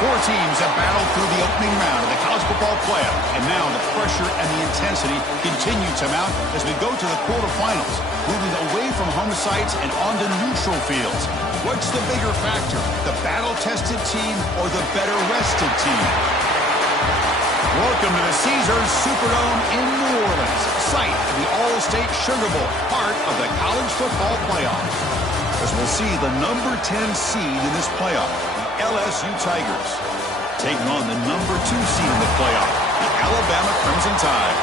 Four teams have battled through the opening round of the college football playoff, and now the pressure and the intensity continue to mount as we go to the quarterfinals, moving away from home sites and onto neutral fields. What's the bigger factor, the battle-tested team or the better-rested team? Welcome to the Caesars Superdome in New Orleans, site of the All-State Sugar Bowl, part of the college football playoff. As we'll see the number 10 seed in this playoff, the LSU Tigers, taking on the number 2 seed in the playoff, the Alabama Crimson Tide.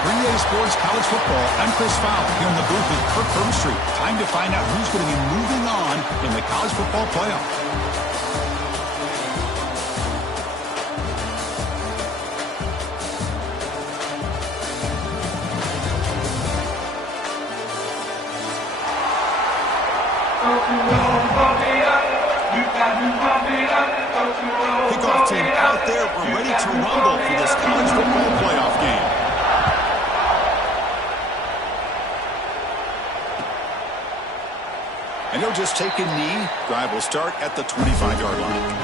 3A Sports College Football, I'm Chris Fowler here in the booth with Kirk Herbstreit. Time to find out who's going to be moving on in the college football playoff. Kickoff team out there. We're ready to rumble for this college football playoff game. And they'll just take a knee. Drive will start at the 25-yard line.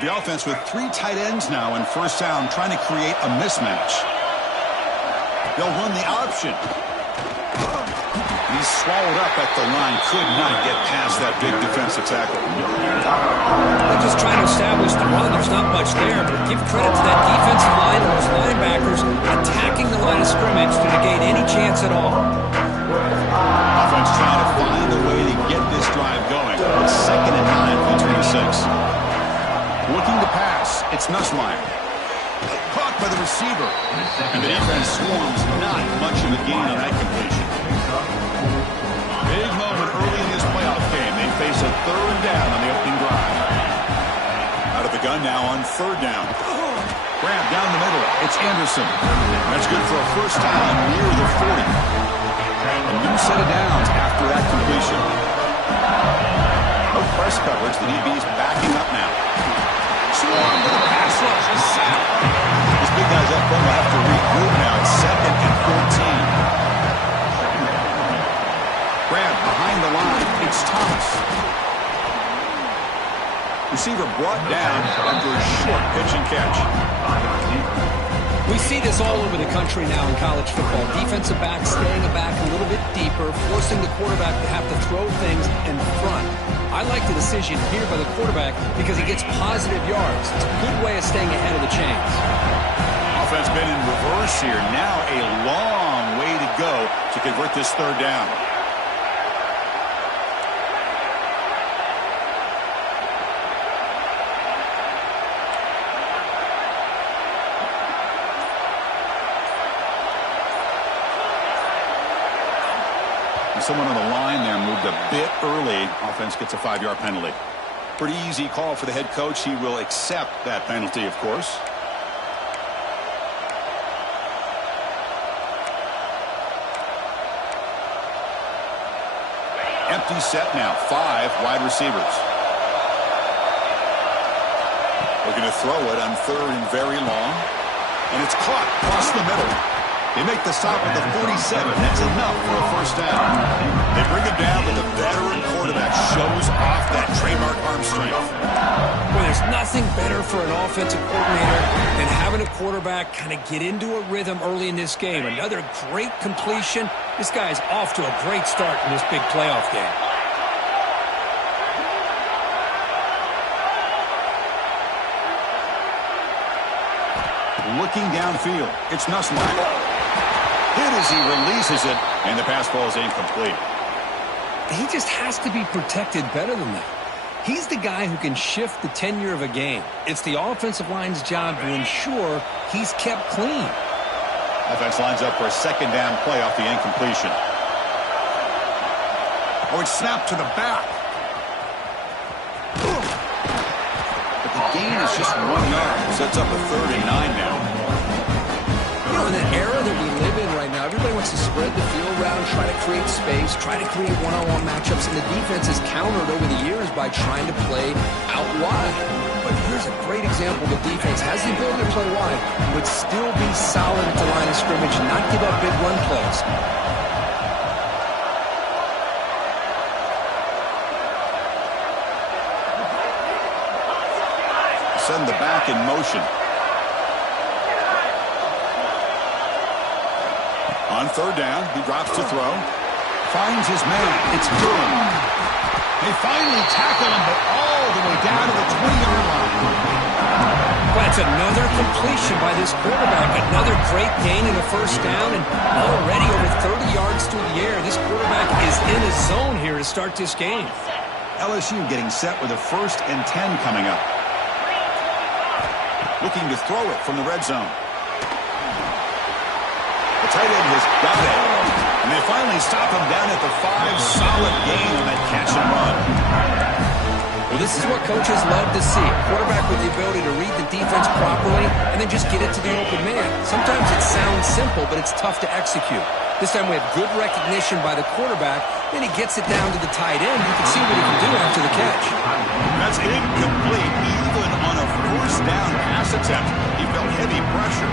The offense with 3 tight ends now in first down, trying to create a mismatch. They'll run the option. He's swallowed up at the line. Could not get past that big defensive tackle. They're just trying to establish the run. There's not much there, but give credit to that defensive line and those linebackers attacking the line of scrimmage to negate any chance at all. Offense trying to find a way to get this drive going. It's 2nd and 9 from 26. Looking to pass, it's Nussmeier. Caught by the receiver. And the defense swarms, not much of a gain on that completion. Big moment early in this playoff game. They face a 3rd down on the opening drive. Out of the gun now on 3rd down. Grab down the middle. It's Anderson. That's good for a first down near the 40. A new set of downs after that completion. No press coverage. The DB's backing up now. Swarm with a pass rush. A sack. This big guy's up front will have to regroup now. It's 2nd and 14. Grab behind the line. It's Thomas. Receiver brought down after a short pitch and catch. We see this all over the country now in college football. Defensive backs staying back a little bit deeper, forcing the quarterback to have to throw things in front. I like the decision here by the quarterback because he gets positive yards. It's a good way of staying ahead of the chains. Offense been in reverse here. Now a long way to go to convert this 3rd down. Someone on the line there moved a bit early. Offense gets a 5-yard penalty. Pretty easy call for the head coach. He will accept that penalty, of course. Empty set now. 5 wide receivers. Looking to throw it on 3rd and very long. And it's caught across the middle. They make the stop at the 47. That's enough for a first down. They bring him down, but the veteran quarterback shows off that trademark arm strength. Well, there's nothing better for an offensive coordinator than having a quarterback kind of get into a rhythm early in this game. Another great completion. This guy's off to a great start in this big playoff game. Looking downfield, it's Nussmeier. Hit as he releases it, and the pass ball is incomplete. He just has to be protected better than that. He's the guy who can shift the tenure of a game. It's the offensive line's job to ensure he's kept clean. Offense lines up for a 2nd down play off the incompletion. Oh, it's snapped to the back. But the gain is just 1 yard. Sets up a 3rd and 9 now. You know, in the era that we live in right now, everybody wants to spread the field around, try to create space, try to create one-on-one matchups, and the defense has countered over the years by trying to play out wide. But here's a great example. The defense has the ability to play wide, but still be solid at the line of scrimmage and not give up big run plays. Send the back in motion. On third down, he drops to throw. Finds his man. It's Durham. They finally tackle him, but all the way down to the 20-yard line. Well, that's another completion by this quarterback. Another great gain in the first down, and already over 30 yards through the air. This quarterback is in his zone here to start this game. LSU getting set with a 1st and 10 coming up. Looking to throw it from the red zone. The tight end has got it. And they finally stop him down at the 5. Solid gain on that catch and run. Well, this is what coaches love to see. A quarterback with the ability to read the defense properly and then just get it to the open man. Sometimes it sounds simple, but it's tough to execute. This time we have good recognition by the quarterback. Then he gets it down to the tight end. You can see what he can do after the catch. That's incomplete. Even on a 1st down pass attempt, he felt heavy pressure.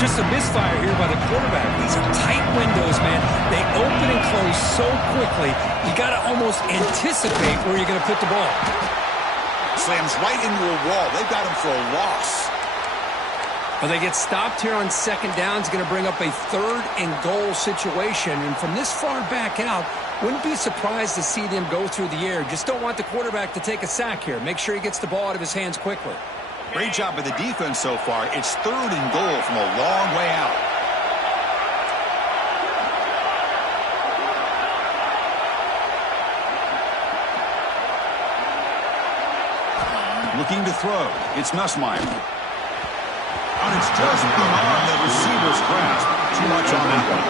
Just a misfire here by the quarterback. These are tight windows, man. They open and close so quickly, you got to almost anticipate where you're going to put the ball. Slams right into a wall. They've got him for a loss. Well, they get stopped here on 2nd down. It's going to bring up a 3rd and goal situation. And from this far back out, wouldn't be surprised to see them go through the air. Just don't want the quarterback to take a sack here. Make sure he gets the ball out of his hands quickly. Great job by the defense so far. It's 3rd and goal from a long way out. Looking to throw. It's Nussmeier. And it's just beyond the receiver's grasp. Too much on that one.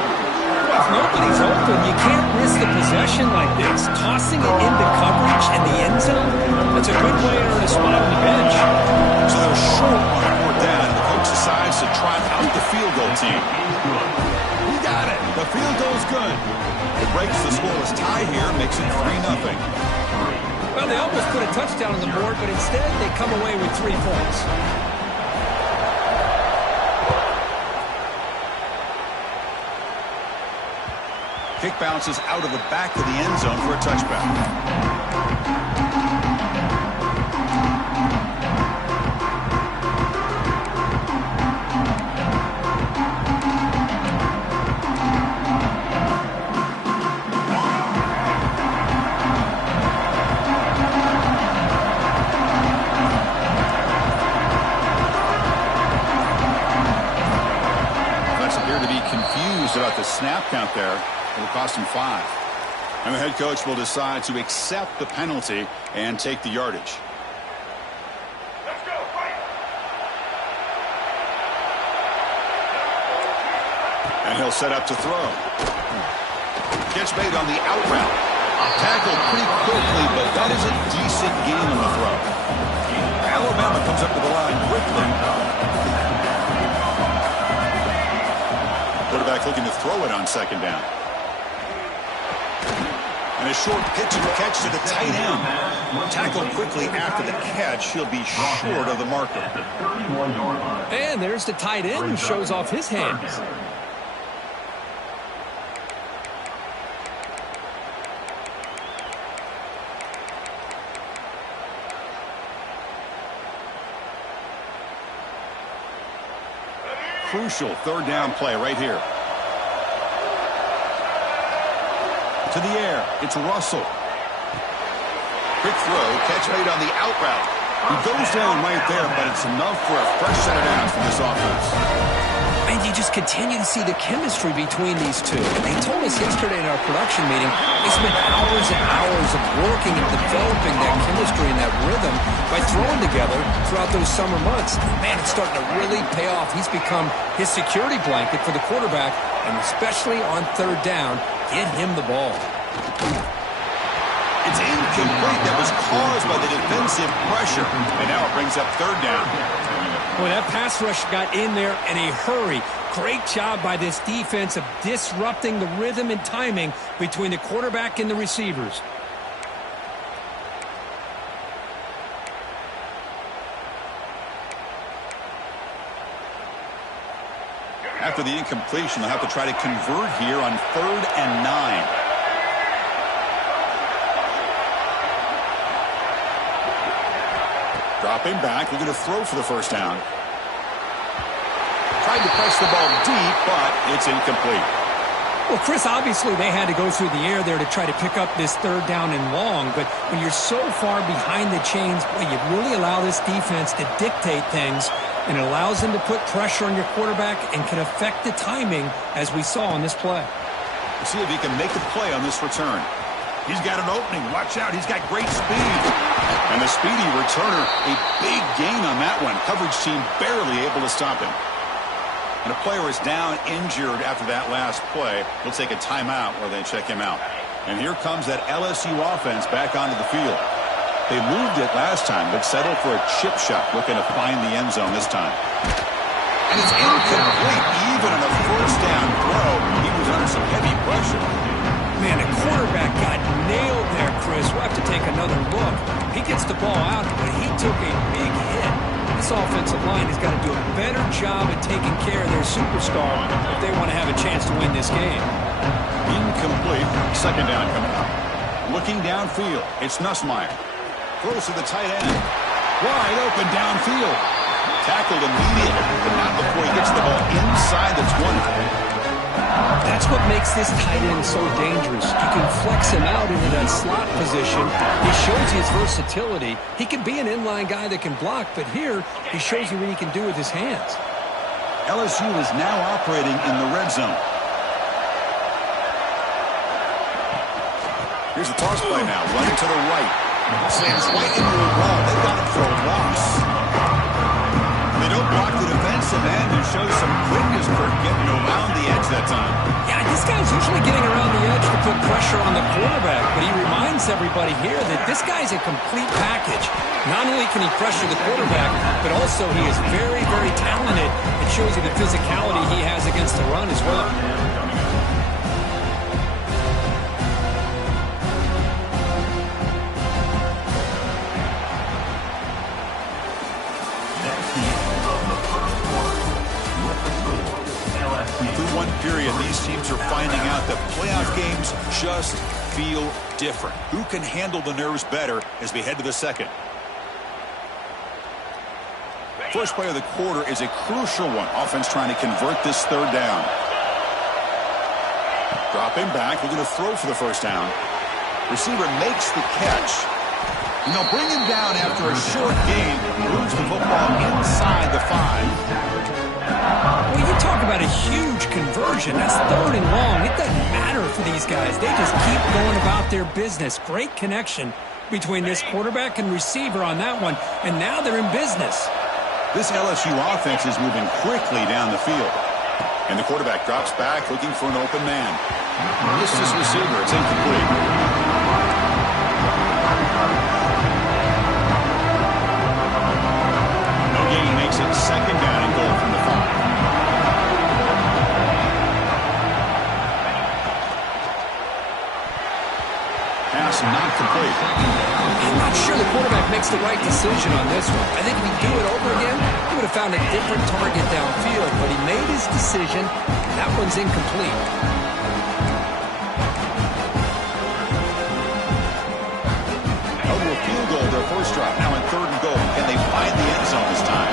If nobody's open, you can't risk the possession like this. Tossing it into coverage in the end zone, that's a good way to earn a spot on the bench. So they're short on 4th down, and the coach decides to trot out the field goal team. He got it. The field goal's good. It breaks the scoreless tie here, makes it 3-0. Well, they almost put a touchdown on the board, but instead they come away with 3 points. Kick bounces out of the back of the end zone for a touchback. Let's appear to be confused about the snap count there. It'll cost him 5. And the head coach will decide to accept the penalty and take the yardage. Let's go, fight. And he'll set up to throw. Catch made on the out route. Tackled pretty quickly, but that is a decent gain on the throw. Alabama comes up to the line quickly. Quarterback looking to throw it on 2nd down. And a short pitch and catch to the tight end. Tackled quickly after the catch. He'll be short of the marker. And there's the tight end who shows off his hands. Crucial 3rd down play right here. To the air. It's Russell. Quick throw. Catch made on the out route. He goes down right there, but it's enough for a fresh set of downs from this offense. And you just continue to see the chemistry between these two. They told us yesterday in our production meeting, they spent hours and hours of working and developing that chemistry and that rhythm by throwing together throughout those summer months. Man, it's starting to really pay off. He's become his security blanket for the quarterback, and especially on 3rd down, get him the ball. It's incomplete. That was caused by the defensive pressure. And now it brings up 3rd down. Boy, that pass rush got in there in a hurry. Great job by this defense of disrupting the rhythm and timing between the quarterback and the receivers. After the incompletion, they'll have to try to convert here on 3rd and 9. Dropping back, looking to throw for the first down. Tried to press the ball deep, but it's incomplete. Well, Chris, obviously they had to go through the air there to try to pick up this 3rd down and long, but when you're so far behind the chains, boy, you really allow this defense to dictate things, and it allows them to put pressure on your quarterback and can affect the timing, as we saw on this play. We'll see if he can make a play on this return. He's got an opening. Watch out. He's got great speed. And the speedy returner, a big gain on that one. Coverage team barely able to stop him. And a player is down injured after that last play. He'll take a timeout while they check him out. And here comes that LSU offense back onto the field. They moved it last time, but settled for a chip shot, looking to find the end zone this time. And it's incomplete, even on a first down throw. He was under some heavy pressure. Man, the quarterback got nailed there, Chris. We'll have to take another look. He gets the ball out, but he took a big hit. This offensive line has got to do a better job at taking care of their superstar if they want to have a chance to win this game. Incomplete. Second down coming up. Looking downfield, it's Nussmeier. Throws to the tight end. Wide open downfield. Tackled immediately, but not before he gets the ball inside the 20. That's what makes this tight end so dangerous. You can flex him out into that slot position. He shows his versatility. He can be an inline guy that can block, but here he shows you what he can do with his hands. LSU is now operating in the red zone. Here's a toss play now, running to the right. Sands right into the wall. They got him for a loss. They don't block the defensive end and show some quickness for getting around the edge that time. Yeah, this guy's usually getting around the edge to put pressure on the quarterback, but he reminds everybody here that this guy's a complete package. Not only can he pressure the quarterback, but also he is very, very talented. It shows you the physicality he has against the run as well. Through one period, these teams are finding out that playoff games just feel different. Who can handle the nerves better as we head to the second? First play of the quarter is a crucial one. Offense trying to convert this 3rd down. Dropping back, looking to throw for the first down. Receiver makes the catch. And they'll bring him down after a short gain. Moves the football inside the 5. Well, you talk about a huge conversion. That's 3rd and long. It doesn't matter for these guys. They just keep going about their business. Great connection between this quarterback and receiver on that one, and now they're in business. This LSU offense is moving quickly down the field. And the quarterback drops back looking for an open man. Missed his receiver. It's incomplete. No gain makes it 2nd down and goal from the 5. Pass not complete. I'm not sure the quarterback makes the right decision on this one. I think if he'd do it over again, he would have found a different target downfield, but he made his decision, and that one's incomplete. Over a field goal, their first drive. Now in 3rd and goal. Can they find the end zone this time?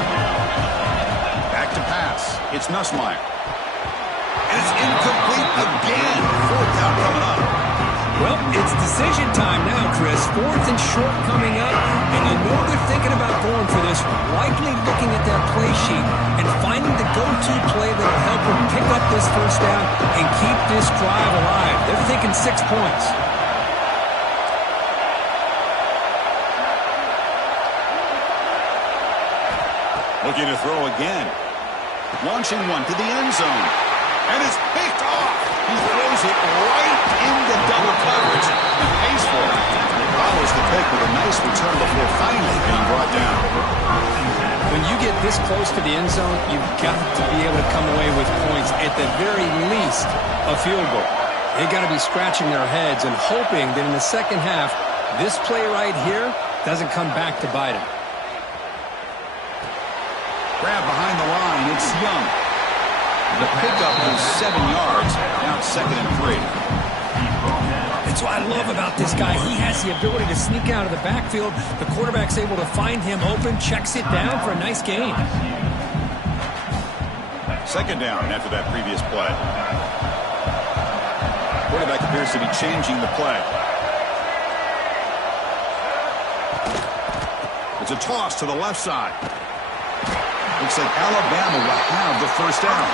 Back to pass. It's Nussmeier. And it's incomplete again. 4th down coming up. Well, it's decision time now, Chris. 4th and short coming up, and you know they're thinking about going for this one. Likely looking at that play sheet and finding the go-to play that will help them pick up this first down and keep this drive alive. They're thinking 6 points. Looking to throw again. Launching one to the end zone. And it's picked off. He throws it right into double coverage and pays for it. follows the pick with a nice return before finally being brought down. When you get this close to the end zone, you've got to be able to come away with points, at the very least, a field goal. They got to be scratching their heads and hoping that in the second half, this play right here doesn't come back to bite them. Grab behind the line. It's Young. The pickup is 7 yards. Now it's 2nd and 3. That's what I love about this guy. He has the ability to sneak out of the backfield. The quarterback's able to find him open, checks it down for a nice gain. 2nd down after that previous play. Quarterback appears to be changing the play. It's a toss to the left side. Looks like Alabama will have the first down.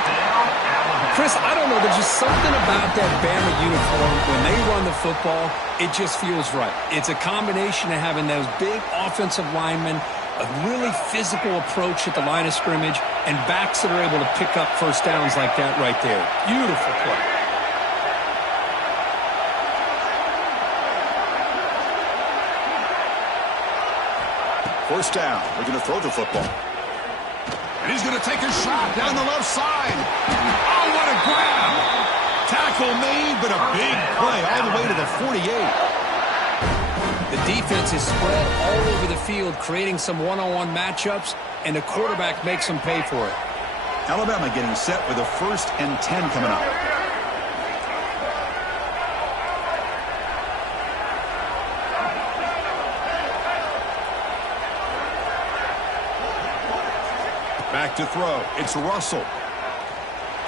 Chris, I don't know. There's just something about that Bama uniform. When they run the football, it just feels right. It's a combination of having those big offensive linemen, a really physical approach at the line of scrimmage, and backs that are able to pick up first downs like that right there. Beautiful play. First down. They're going to throw the football. And he's going to take a shot down the left side. Oh, what a grab. Tackle made, but a big play all the way to the 48. The defense is spread all over the field, creating some one-on-one matchups, and the quarterback makes them pay for it. Alabama getting set with a 1st and 10 coming up. Back to throw. It's Russell.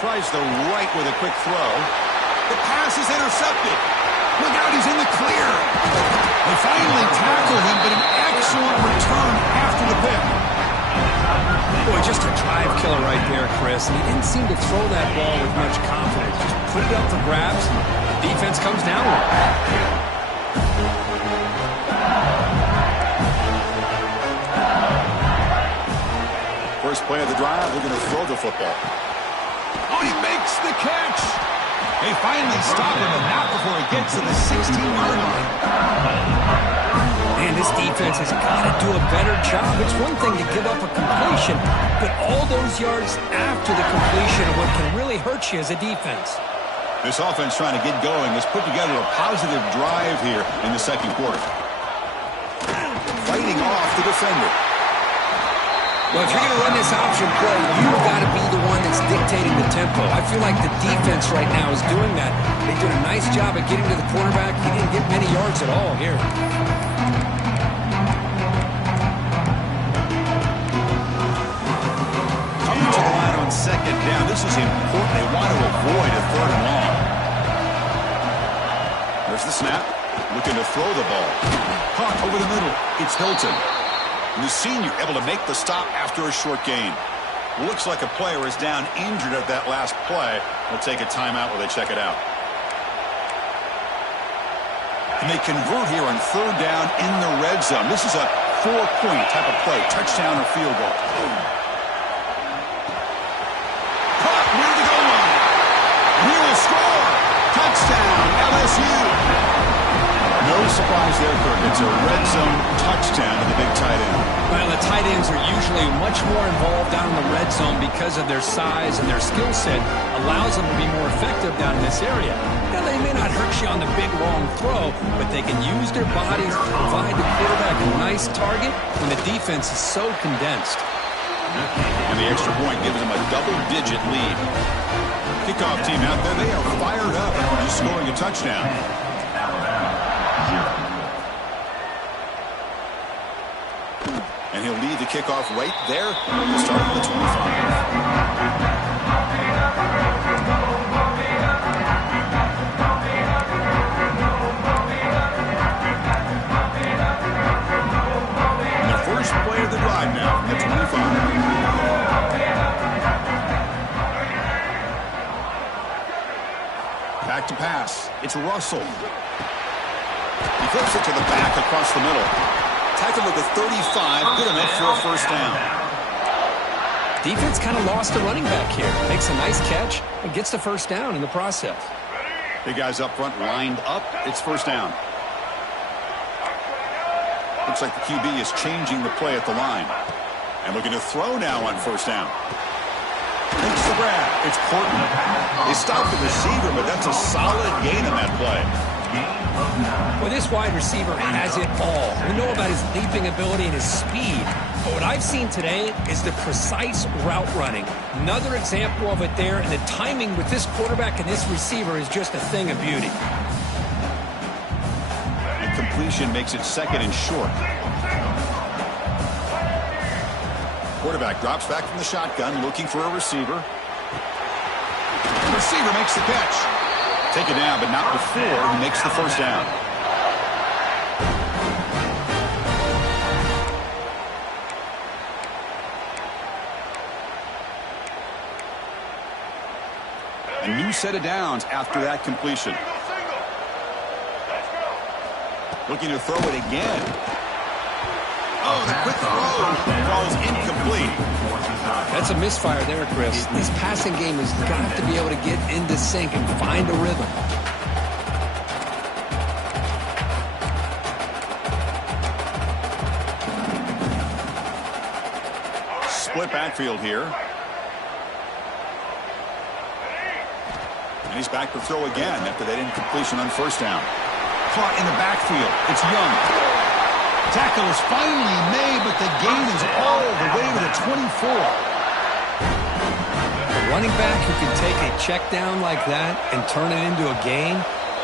Tries the right with a quick throw. The pass is intercepted. Look out, he's in the clear. They finally tackled him, but an excellent return after the pick. Boy, just a drive killer right there, Chris. And he didn't seem to throw that ball with much confidence. Just put it up for grabs, and the defense comes down with it. First play of the drive, they're going to throw the football. Oh, he makes the catch. They finally stop him, and not before he gets to the 16-yard line. Man, this defense has got to do a better job. It's one thing to give up a completion, but all those yards after the completion are what can really hurt you as a defense. This offense trying to get going has put together a positive drive here in the second quarter. Fighting off the defender. Well, if you're going to run this option play, you've got to be the one that's dictating the tempo. I feel like the defense right now is doing that. They did a nice job at getting to the quarterback. He didn't get many yards at all here. Coming to the line on 2nd down. This is important. They want to avoid a 3rd and long. There's the snap. Looking to throw the ball. Caught over the middle. It's Hilton. And the senior able to make the stop after a short gain. Looks like a player is down injured at that last play. We'll take a timeout while they check it out. And they convert here on 3rd down in the red zone. This is a 4-point type of play. Touchdown or field goal. Caught near the goal line. He will score. Touchdown, LSU. No surprise there, Kirk. It's a red zone touchdown to the big tight end. Well, the tight ends are usually much more involved down in the red zone because of their size and their skill set allows them to be more effective down in this area. Now, they may not hurt you on the big, long throw, but they can use their bodies to provide the quarterback a nice target when the defense is so condensed. And the extra point gives them a double-digit lead. Kickoff team out there, they are fired up after just scoring a touchdown. And he'll lead the kickoff right there to start at the 25. And the first play of the drive now from the 25. Back to pass. It's Russell. He flips it to the back across the middle. Tackled at the 35, good enough for a first down. Defense kind of lost a running back here. Makes a nice catch and gets the first down in the process. Big guys up front lined up. It's first down. Looks like the QB is changing the play at the line. And looking to throw now on first down. Makes the grab. It's Portland. They stopped the receiver, but that's a solid gain on that play. Well, this wide receiver has it all. We know about his leaping ability and his speed. But what I've seen today is the precise route running. Another example of it there, and the timing with this quarterback and this receiver is just a thing of beauty. And completion makes it second and short. Quarterback drops back from the shotgun, looking for a receiver. The receiver makes the catch. Taken down, but not before he makes the first down. A new set of downs after that completion. Looking to throw it again. Oh, the quick throw falls incomplete. That's a misfire there, Chris. This passing game has got to be able to get into sync and find a rhythm. Split backfield here. And he's back to throw again after that incompletion on first down. Caught in the backfield. It's Young. Tackle is finally made, but the gain is all the way to the 24. A running back who can take a check down like that and turn it into a gain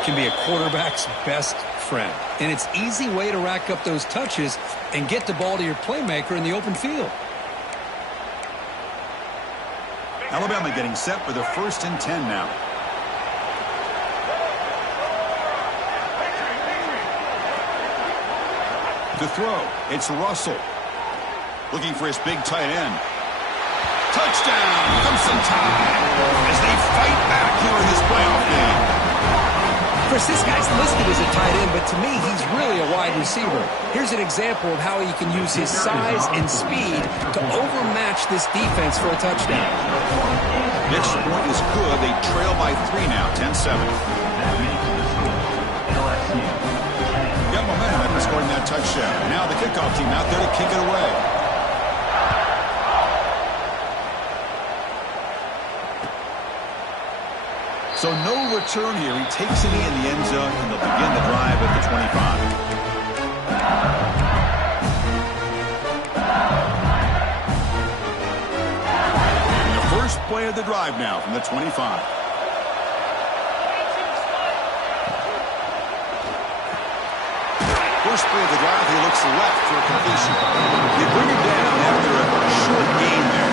can be a quarterback's best friend. And it's an easy way to rack up those touches and get the ball to your playmaker in the open field. Alabama getting set for the 1st and 10 now. To throw, it's Russell. Looking for his big tight end. Touchdown! Clemson time as they fight back here in this playoff game. Chris, this guy's listed as a tight end, but to me, he's really a wide receiver. Here's an example of how he can use his size and speed to overmatch this defense for a touchdown. The extra point is good. They trail by 3 now, 10-7. Got momentum after scoring that touchdown. Now the kickoff team out there to kick it away. So no return here. He takes it in the end zone, and they'll begin the drive at the 25. And the first play of the drive now from the 25. First play of the drive, he looks left for a completion. They bring him down after a short gain there.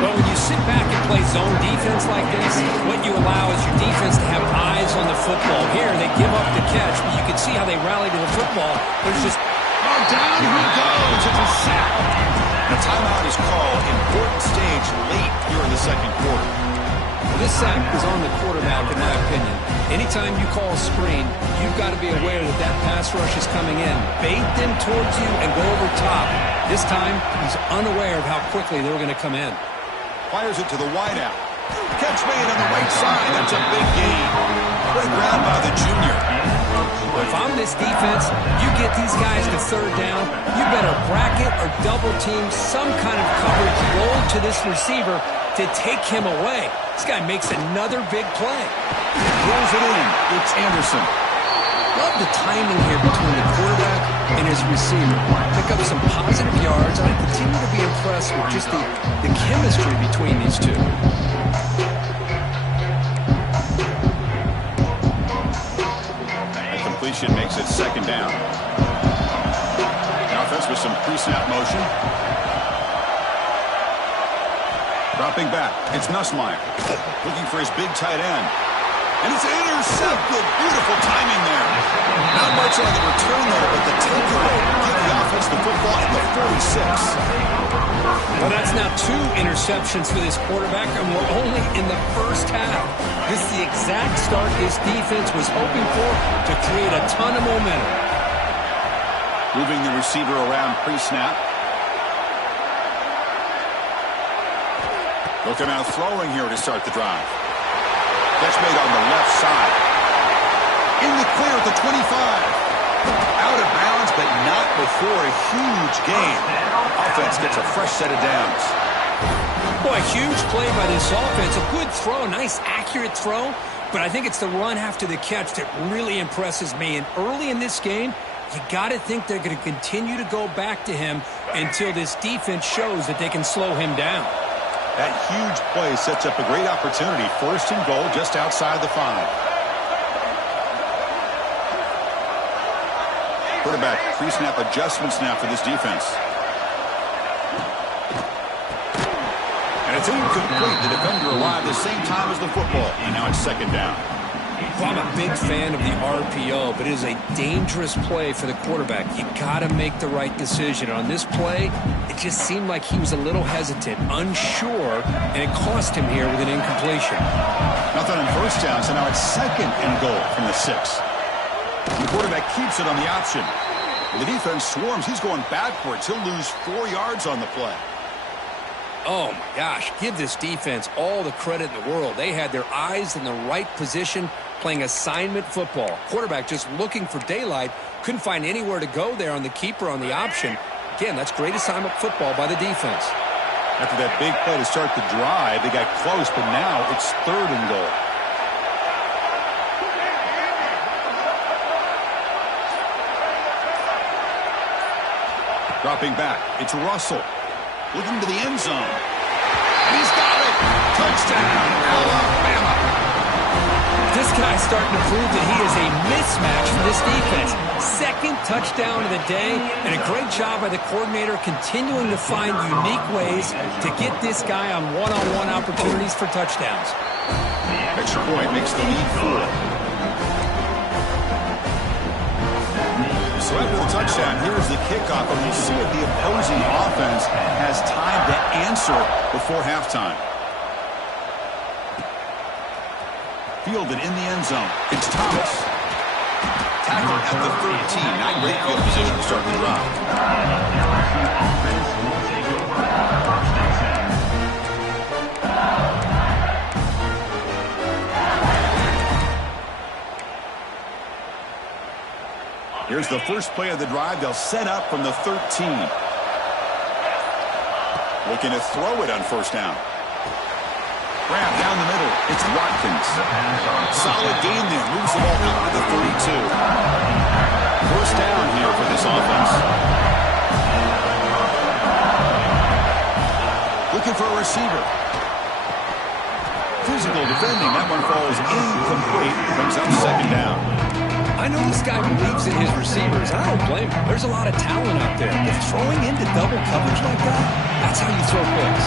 Well, when you sit back and play zone defense like this, what you allow is your defense to have eyes on the football. Here, they give up the catch, but you can see how they rally to the football. There's just... Oh, down he goes. It's a sack. The timeout is called. Important stage late here in the second quarter. Well, this sack is on the quarterback, in my opinion. Anytime you call a screen, you've got to be aware that that pass rush is coming in. Bait them towards you and go over top. This time, he's unaware of how quickly they're going to come in. Fires it to the wideout. Catch made on the right side. That's a big gain. Great ground by the junior. If I'm this defense, you get these guys to third down, you better bracket or double team some kind of coverage roll to this receiver to take him away. This guy makes another big play. Rolls it in. It's Anderson. Love the timing here between the quarterback and his receiver. Pick up some positive yards, and I continue to be impressed with just the chemistry between these two. That completion makes it second down. Now offense with some pre-snap motion. Dropping back, it's Nussmeier. Looking for his big tight end. And it's intercepted. Beautiful timing there. Not much on the return there, but the takeaway give the offense the football at the 46. Well, that's now 2 interceptions for this quarterback, and we're only in the first half. This is the exact start his defense was hoping for to create a ton of momentum. Moving the receiver around pre-snap. Looking out throwing here to start the drive. Catch made on the left side. In the clear at the 25. Out of bounds, but not before a huge gain. Offense gets a fresh set of downs. Boy, huge play by this offense. A good throw, nice accurate throw. But I think it's the run after the catch that really impresses me. And early in this game, you got to think they're going to continue to go back to him until this defense shows that they can slow him down. That huge play sets up a great opportunity. 1st and goal just outside the 5. Quarterback, pre-snap adjustments now for this defense. And it's incomplete. The defender arrived the same time as the football. And now it's 2nd down. Well, I'm a big fan of the RPO, but it is a dangerous play for the quarterback. You got to make the right decision. On this play, it just seemed like he was a little hesitant, unsure, and it cost him here with an incompletion. Nothing on 1st down, so now it's 2nd and goal from the 6. The quarterback keeps it on the option. The defense swarms. He's going backwards. He'll lose 4 yards on the play. Oh, my gosh. Give this defense all the credit in the world. They had their eyes in the right position, playing assignment football. Quarterback just looking for daylight. Couldn't find anywhere to go there on the keeper on the option. Again, that's great assignment football by the defense. After that big play to start the drive, they got close, but now it's 3rd and goal. Dropping back, it's Russell. Looking to the end zone. He's got it! Touchdown, Alabama! This guy's starting to prove that he is a mismatch for this defense. 2nd touchdown of the day, and a great job by the coordinator continuing to find unique ways to get this guy on one-on-one opportunities for touchdowns. Extra point makes the lead 4. So after the touchdown, here's the kickoff, and we'll see if the opposing offense has time to answer before halftime. Fielded in the end zone. It's Thomas. Tackled at the 13. Not great field position to start the drive. Here's the first play of the drive. They'll set up from the 13. Looking to throw it on 1st down. Grab down the middle. It's Watkins. Solid gain there. Moves the ball out to the 32. 1st down here for this offense. Looking for a receiver. Physical defending. That one falls incomplete. Brings up 2nd down. I know this guy believes in his receivers. I don't blame him. There's a lot of talent out there. If throwing into double coverage like that, that's how you throw picks.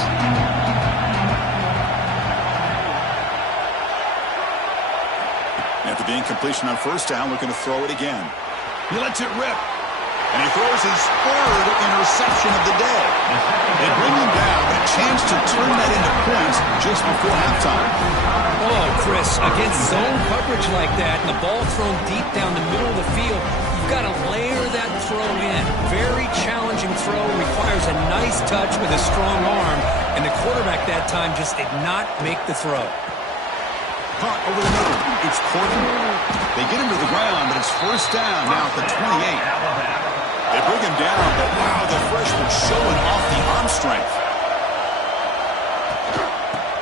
After the incompletion on 1st down, looking to throw it again. He lets it rip. And he throws his 3rd interception of the day. They bring him down, but a chance to turn that into points just before halftime. Oh, Chris, against zone coverage like that, and the ball thrown deep down the middle of the field, you've got to layer that throw in. Very challenging throw, requires a nice touch with a strong arm, and the quarterback that time just did not make the throw. Caught over the middle. It's Courtney. They get him to the ground, but it's 1st down now at the 28. They bring him down, but wow, the freshman showing off the arm strength.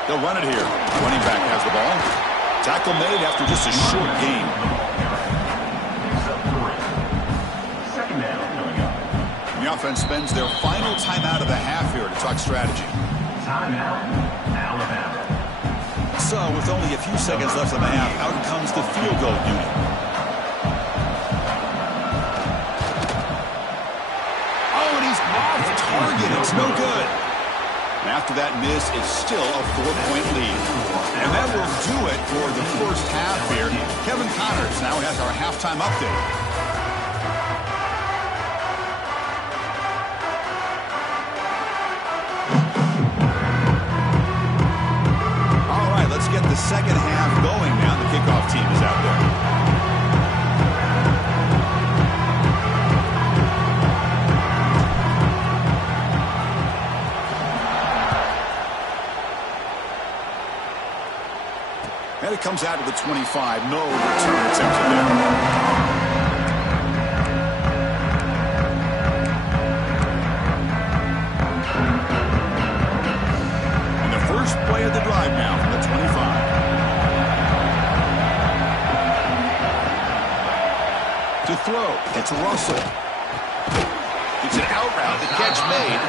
They'll run it here. Running back has the ball. Tackle made after just a short gain. The offense spends their final timeout of the half here to talk strategy. Timeout, Alabama. So, with only a few seconds left in the half, out comes the field goal unit. Oh, and he's off target. It's no good. And after that miss, it's still a 4-point lead. And that will do it for the first half here. Kevin Connors now has our halftime update. All right, let's get the second half going now. The kickoff team is out there. And it comes out to the 25. No return attempted there. drive now from the 25. To throw, it's Russell. It's an out route, the catch made.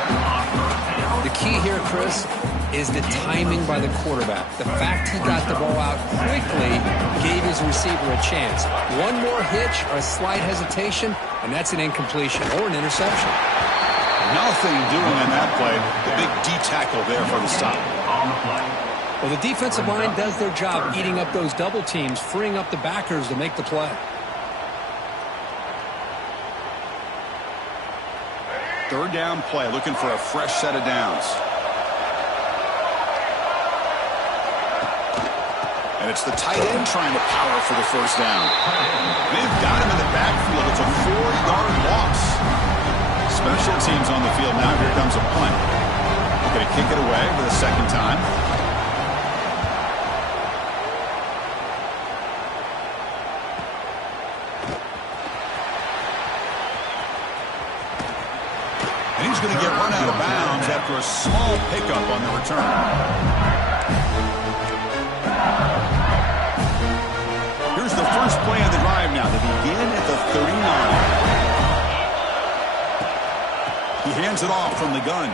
The key here, Chris, is the timing by the quarterback. The fact he got the ball out quickly gave his receiver a chance. One more hitch or a slight hesitation, and that's an incompletion or an interception. Nothing doing on that play. The big D tackle there for the stop. Well, the defensive line does their job eating up those double teams, freeing up the backers to make the play. Third down play, looking for a fresh set of downs. And it's the tight end trying to power for the first down. They've got him in the backfield. It's a 4-yard loss. Special teams on the field now. Here comes a punt. They're going to kick it away for the second time. And he's going to get run out of bounds after a small pickup on the return. Here's the first play of the drive now. They begin at the 39. He hands it off from the gun.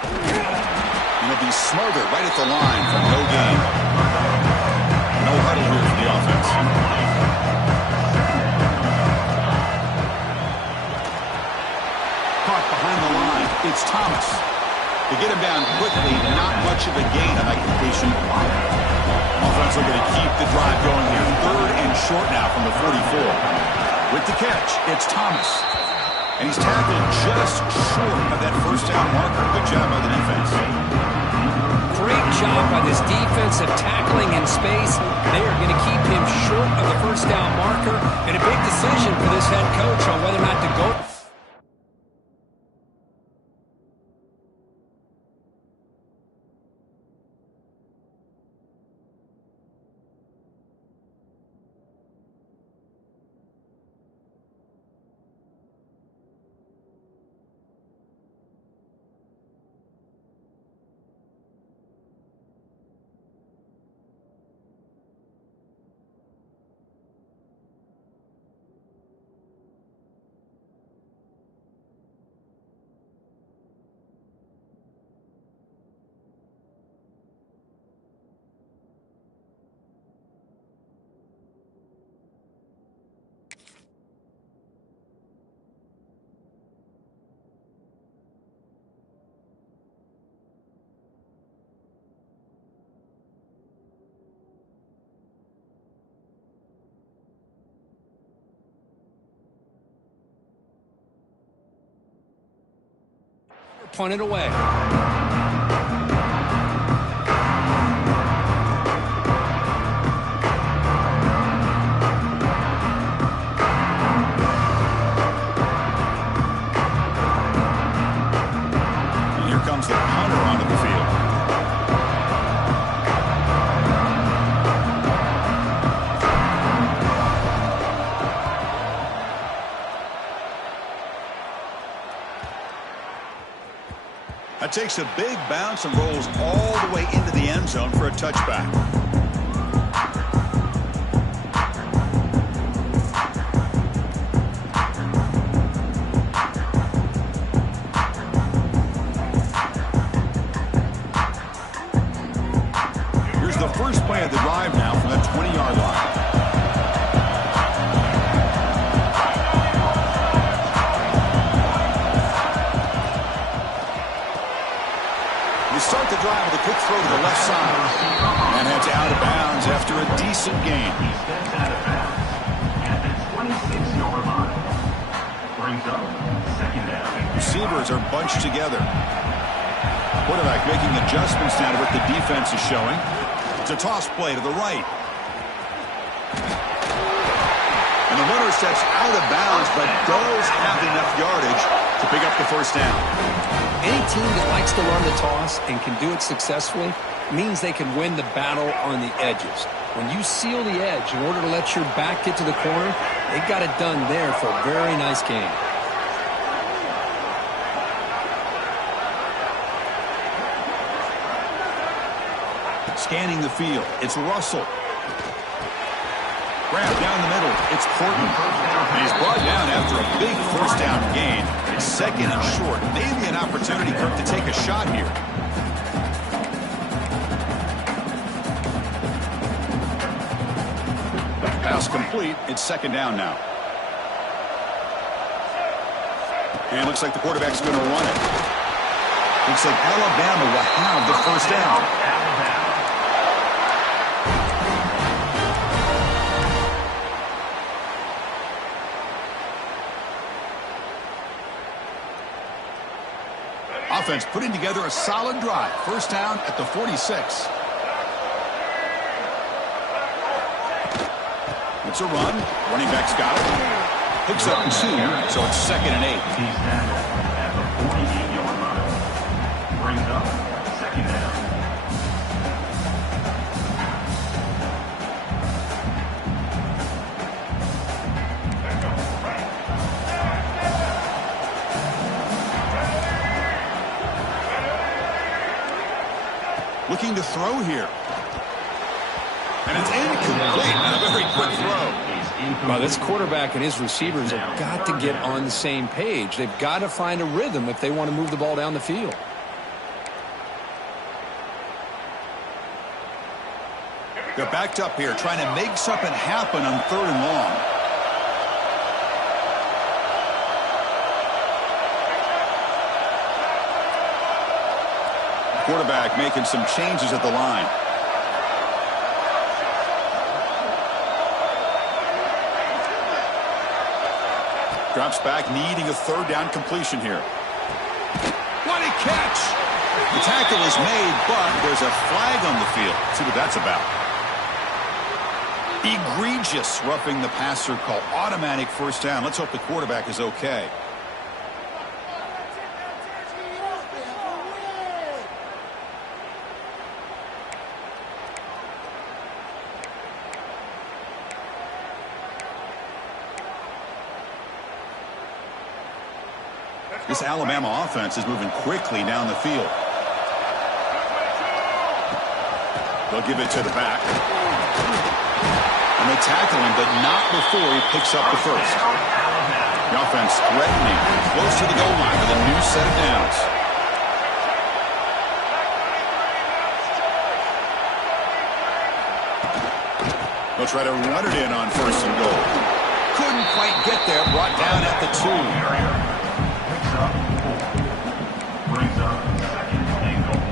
He'll be smothered right at the line for no gain. No huddle here for the offense. Caught behind the line. It's Thomas. To get him down quickly, not much of a gain on that completion. Offense are going to keep the drive going here. Third and short now from the 44. With the catch, it's Thomas. And he's tackled just short of that first down marker. Good job by the defense. Great job by this defensive tackling in space. They are going to keep him short of the first down marker. And a big decision for this head coach on whether or not to go. Punt it away. And here comes the punter onto the field. That takes a big bounce and rolls all the way into the end zone for a touchback. Here's the first play of the drive now from that 20-yard line. Start the drive with a quick throw to the left side. And that's out of bounds after a decent gain. He steps out of bounds at the 26-yard line. Brings up second down. Receivers are bunched together. Quarterback making adjustments now to what the defense is showing. It's a toss play to the right. And the runner steps out of bounds, but does have enough yardage to pick up the first down. Any team that likes to run the toss and can do it successfully means they can win the battle on the edges. When you seal the edge in order to let your back get to the corner, they got it done there for a very nice game. scanning the field. It's Russell. Grab down the middle. It's Portman. And he's brought down after a big first down gain. It's second and short. Maybe an opportunity, Kirk, to take a shot here. Pass complete. It's second down now. And looks like the quarterback's going to run it. Looks like Alabama will have the first down. Offense putting together a solid drive. First down at the 46. It's a run. Running back's got it. Picks up 2, so it's second and 8. He's down at the 48-yard line. Brings up second down. Looking to throw here. And it's incomplete. And a very quick throw. Well, this quarterback and his receivers have got to get on the same page. They've got to find a rhythm if they want to move the ball down the field. They're backed up here, trying to make something happen on third and long. Quarterback making some changes at the line. Drops back, needing a third down completion here. What a catch! The tackle is made, but there's a flag on the field. Let's see what that's about. Egregious roughing the passer call. Automatic first down. Let's hope the quarterback is okay. This Alabama offense is moving quickly down the field. They'll give it to the back. And they tackle him, but not before he picks up the first. The offense threatening, close to the goal line with a new set of downs. They'll try to run it in on first and goal. Couldn't quite get there, brought down at the 2. Brings up second and goal.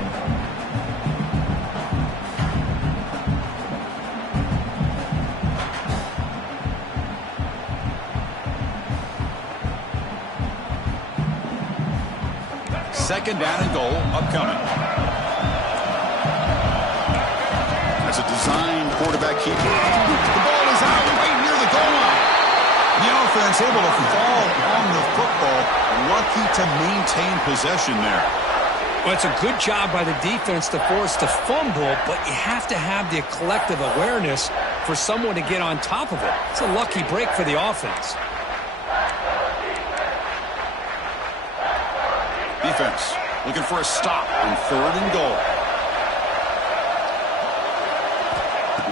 Second down and goal upcoming. That's a designed quarterback keeper. The ball is out right near the goal line. The offense able to fall on the football. Lucky to maintain possession there. Well, it's a good job by the defense to force the fumble, but you have to have the collective awareness for someone to get on top of it. It's a lucky break for the offense. Defense looking for a stop on third and goal.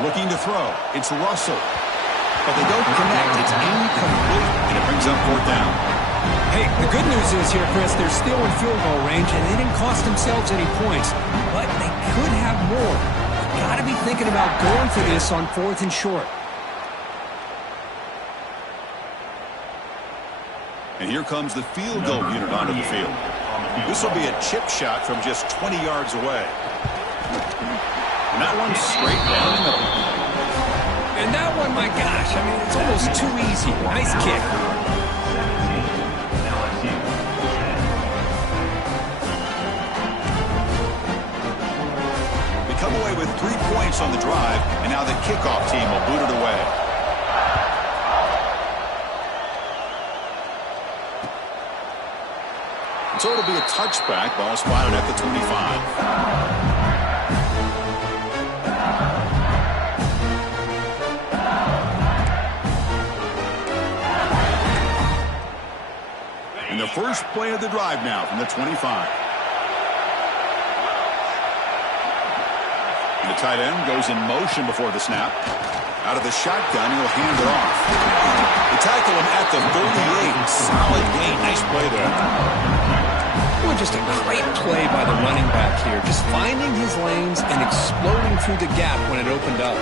Looking to throw. It's Russell. But they don't connect. It's incomplete, and it brings up fourth down. Hey, the good news is here, Chris, they're still in field goal range, and they didn't cost themselves any points. But they could have more. They've got to be thinking about going for this on fourth and short. And here comes the field goal unit onto the field. This will be a chip shot from just 20 yards away. And that one's straight down the middle. And that one, my gosh, I mean, it's almost too easy. Nice kick. They come away with 3 points on the drive, and now the kickoff team will boot it away. So it'll be a touchback. Ball spotted at the 25. And the first play of the drive now from the 25. And the tight end goes in motion before the snap. Out of the shotgun, he'll hand it off. They tackle him at the 38. Solid gain. Nice play there. Well, just a great play by the running back here. Just finding his lanes and exploding through the gap when it opened up.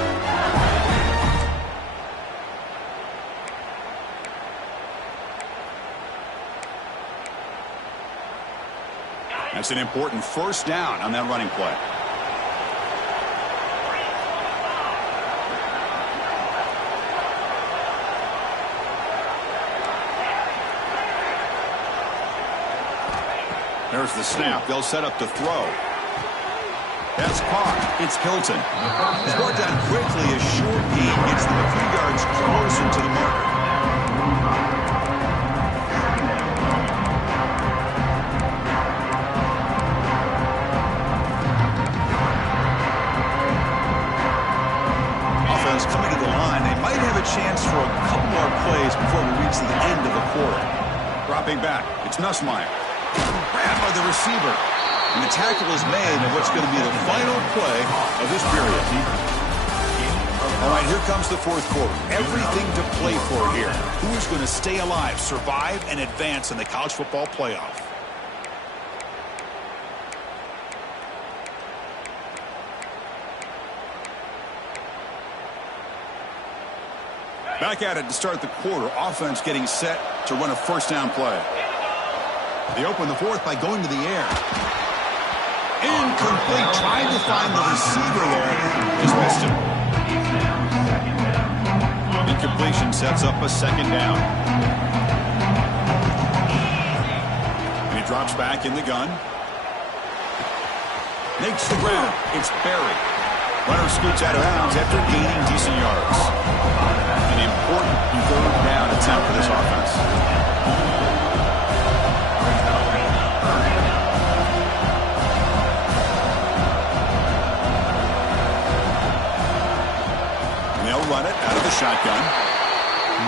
That's an important first down on that running play. There's the snap. They'll set up to throw. That's caught. It's Hilton. He's brought down quickly. A short gain gets them a few yards closer to the marker. Offense coming to the line. They might have a chance for a couple more plays before we reach the end of the quarter. Dropping back. It's Nussmeier. Grabbed by the receiver. And the tackle is made in what's going to be the final play of this period. All right, here comes the fourth quarter. Everything to play for here. Who is going to stay alive, survive, and advance in the college football playoff? Back at it to start the quarter. Offense getting set to run a first down play. They open the fourth by going to the air. Incomplete. Trying to find the receiver there. Just missed him. Incompletion sets up a second down. And he drops back in the gun. Makes the ground. It's Berry. Runner scoots out of bounds after gaining decent yards. An important third down attempt for this offense. Run it out of the shotgun.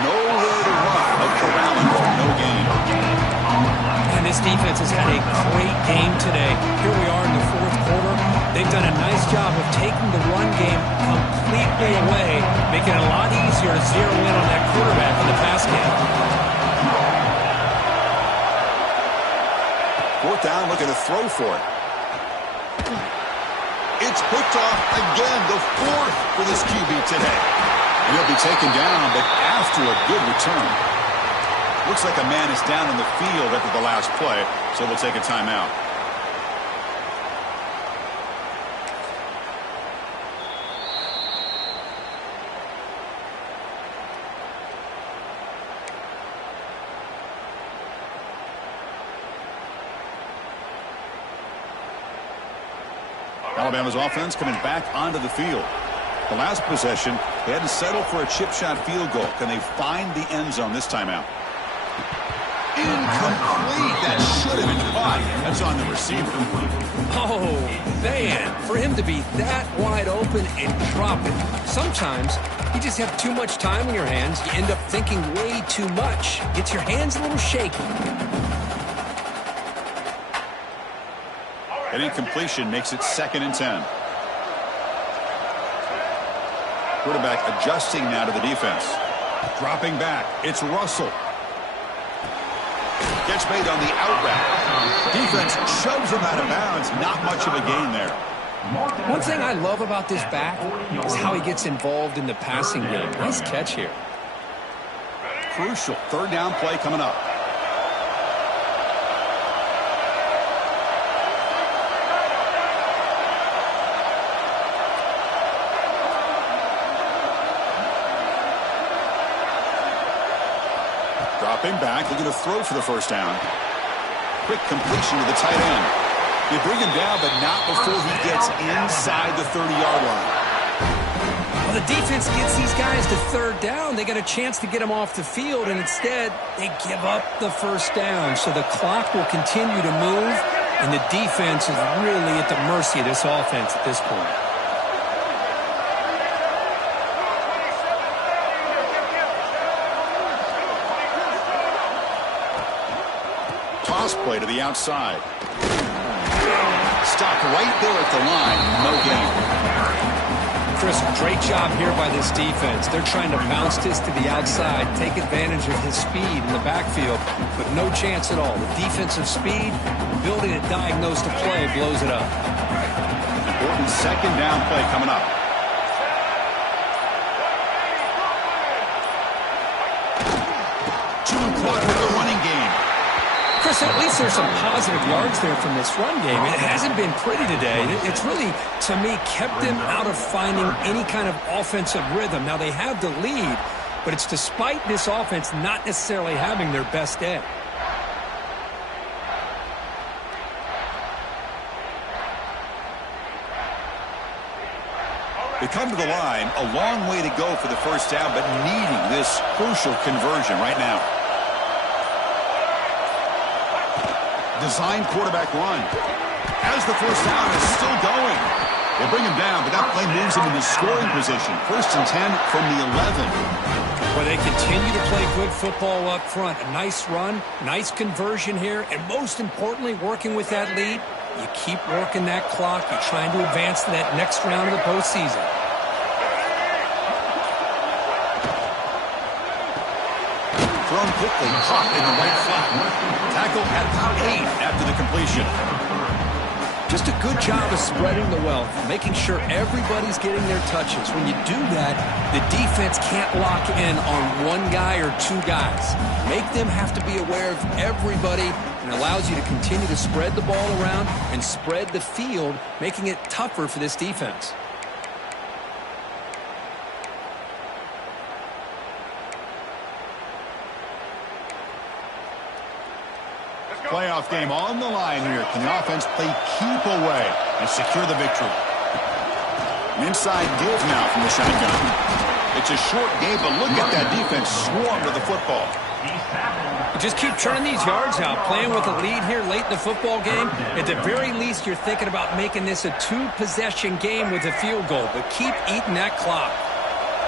Nowhere to run, but corralling for no gain. And this defense has had a great game today. Here we are in the fourth quarter. They've done a nice job of taking the run game completely away, making it a lot easier to zero in on that quarterback in the pass game. Fourth down, looking to throw for it. It's picked off again, the fourth for this QB today. And he'll be taken down, but after a good return. Looks like a man is down on the field after the last play, so we'll take a timeout. Alabama's offense coming back onto the field. The last possession, they had to settle for a chip shot field goal. Can they find the end zone this time out? Incomplete. That should have been caught. That's on the receiver. Oh, man. For him to be that wide open and drop it. Sometimes you just have too much time in your hands. You end up thinking way too much. Gets your hands a little shaky. An incompletion makes it 2nd and 10. Quarterback adjusting now to the defense. Dropping back. It's Russell. Gets made on the out route. Defense shoves him out of bounds. Not much of a gain there. One thing I love about this back is how he gets involved in the passing game. Nice catch here. Crucial. Third down play coming up. Dropping back, looking to throw for the first down. Quick completion to the tight end. They bring him down, but not before he gets inside the 30-yard line. Well, the defense gets these guys to third down. They got a chance to get them off the field, and instead they give up the first down. So the clock will continue to move, and the defense is really at the mercy of this offense at this point. Toss play to the outside. Stopped right there at the line. No gain. Chris, great job here by this defense. They're trying to bounce this to the outside, take advantage of his speed in the backfield, but no chance at all. The defensive speed, ability to diagnose the play, blows it up. Important second down play coming up. Chewing clock with the running game. Chris, at least there's some positive yards there from this run game. It hasn't been pretty today. It's really, to me, kept them out of finding any kind of offensive rhythm. Now, they have the lead, but it's despite this offense not necessarily having their best day. They come to the line, a long way to go for the first down, but needing this crucial conversion right now. Design quarterback run. As the first down is still going. They bring him down, but that play moves him into scoring position. 1st and 10 from the 11. Well, they continue to play good football up front. A nice run, nice conversion here, and most importantly, working with that lead, you keep working that clock. You're trying to advance to that next round of the postseason. Thrown quickly, caught in the right flat. Tackle at the 8 after the completion. Just a good job of spreading the wealth, making sure everybody's getting their touches. When you do that, the defense can't lock in on one guy or two guys. Make them have to be aware of everybody, and allows you to continue to spread the ball around and spread the field, making it tougher for this defense. Playoff game on the line here. Can the offense play keep away and secure the victory? An inside give now from the shotgun. It's a short game, but look at that defense swarm to the football. Just keep churning these yards out. Playing with a lead here late in the football game, at the very least you're thinking about making this a 2-possession game with a field goal, but keep eating that clock.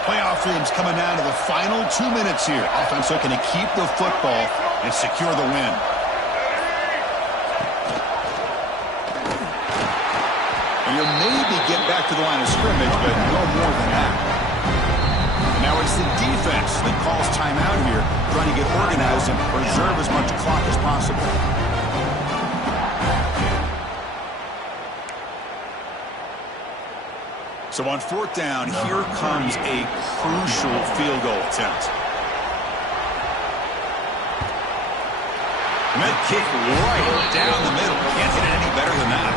Playoff themes coming down to the final 2 minutes here. Offense looking to keep the football and secure the win. You'll maybe get back to the line of scrimmage, but no more than that. Now it's the defense that calls timeout here, trying to get organized and preserve as much clock as possible. So on 4th down, here comes a crucial field goal attempt. And that kick right down the middle. Can't hit it any better than that.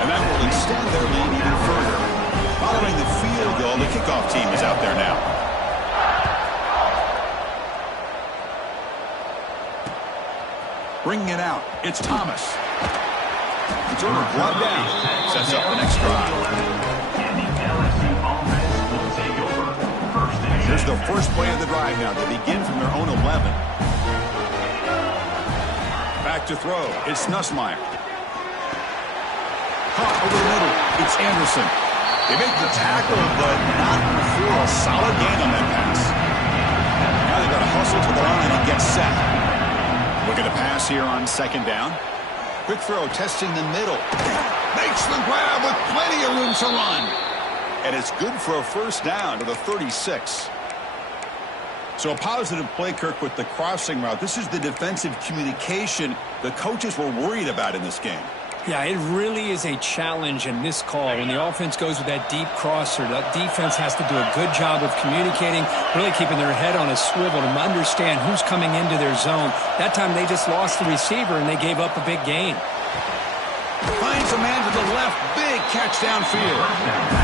And that will extend their lead even further. Following the field goal, the kickoff team is out there now. Bringing it out, it's Thomas. It's over, brought down. Sets up the next drive. Here's the first play of the drive now. They begin from their own 11. Back to throw, it's Nussmeier. Over the middle, it's Anderson. They make the tackle, but not before a solid gain on that pass. Now they've got to hustle to the line and get set. Look at the pass here on 2nd down. Quick throw, testing the middle. Makes the grab with plenty of room to run. And it's good for a first down to the 36. So a positive play, Kirk, with the crossing route. This is the defensive communication the coaches were worried about in this game. Yeah, it really is a challenge in this call. When the offense goes with that deep crosser, that defense has to do a good job of communicating, really keeping their head on a swivel to understand who's coming into their zone. That time they just lost the receiver and they gave up a big gain. Finds a man to the left, big catch downfield.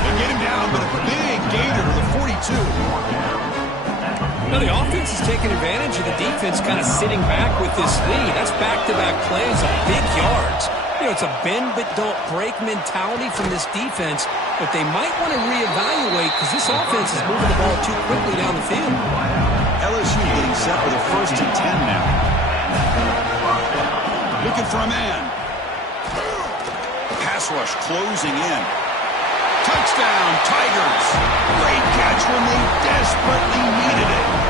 They get him down, but a big gainer to the 42. Now the offense is taking advantage of the defense kind of sitting back with this lead. That's back-to-back plays of big yards. You know, it's a bend-but-don't-break mentality from this defense, but they might want to reevaluate because this offense is moving the ball too quickly down the field. LSU getting set for the 1st and 10 now. Looking for a man. Pass rush closing in. Touchdown, Tigers. Great catch when they desperately needed it.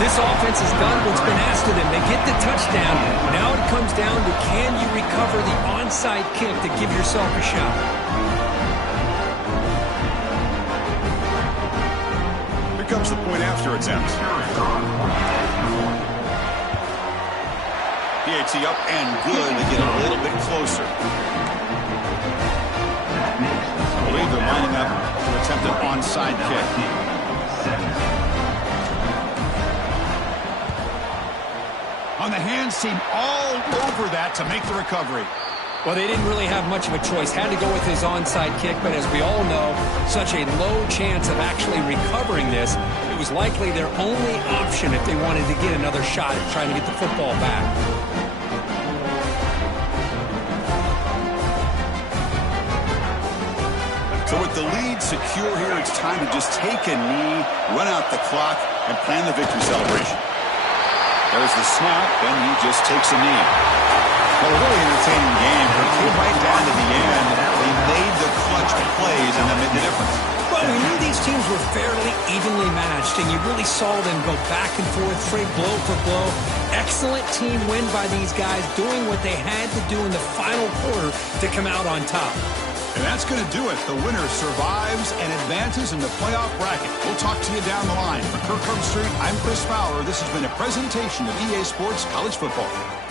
This offense has done what's been asked of them. They get the touchdown. Now it comes down to can you recover the onside kick to give yourself a shot. comes the point after attempt. PAT up and good to get a little bit closer. I believe they're lining up to attempt an onside kick. On the hands team all over that to make the recovery. Well, they didn't really have much of a choice. Had to go with his onside kick, but as we all know, such a low chance of actually recovering this. It was likely their only option if they wanted to get another shot at trying to get the football back. So with the lead secure here, it's time to just take a knee, run out the clock, and plan the victory celebration. There's the snap, and he just takes a knee. Well, a really entertaining game. It came right down to the end. They made the clutch plays, and that made the difference. Well, we knew these teams were fairly evenly matched, and you really saw them go back and forth, trade blow for blow. Excellent team win by these guys, doing what they had to do in the final quarter to come out on top. And that's going to do it. The winner survives and advances in the playoff bracket. We'll talk to you down the line. For Kirk Street, I'm Chris Fowler. This has been a presentation of EA Sports College Football.